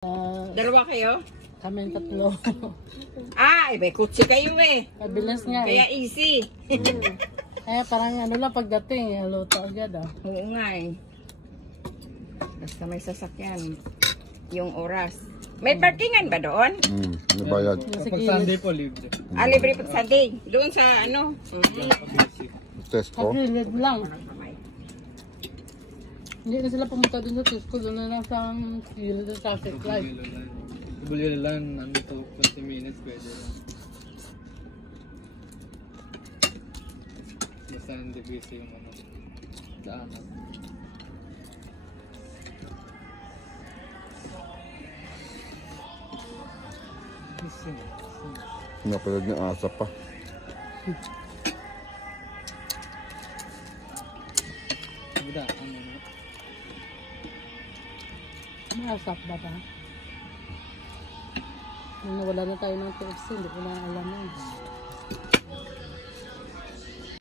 Dalawa kayo? Kami tatlo. May kutsi kayo eh. Mabilis nga Kaya eh. easy. Kaya parang ano lang pagdating, haluto agad ah. Oo nga eh. Basta may sasakyan. Yung oras. May parkingan ba doon? Nabayad. Kapag Sunday po, libre. Libre pa Sunday. Doon sa ano? Tesco. Pagilid lang. Hindi na sila pumunta dun sa Tesco, doon na lang sa gilid ng traffic light. Bulilo lang, nandito 20 minutes, pwede lang. Basta hindi busy yung ano, daanan. Napalad ng asa pa. Bida, ano na? Masap ba ba? Nung nawala na tayo ng TFC, hindi ko na alam yun.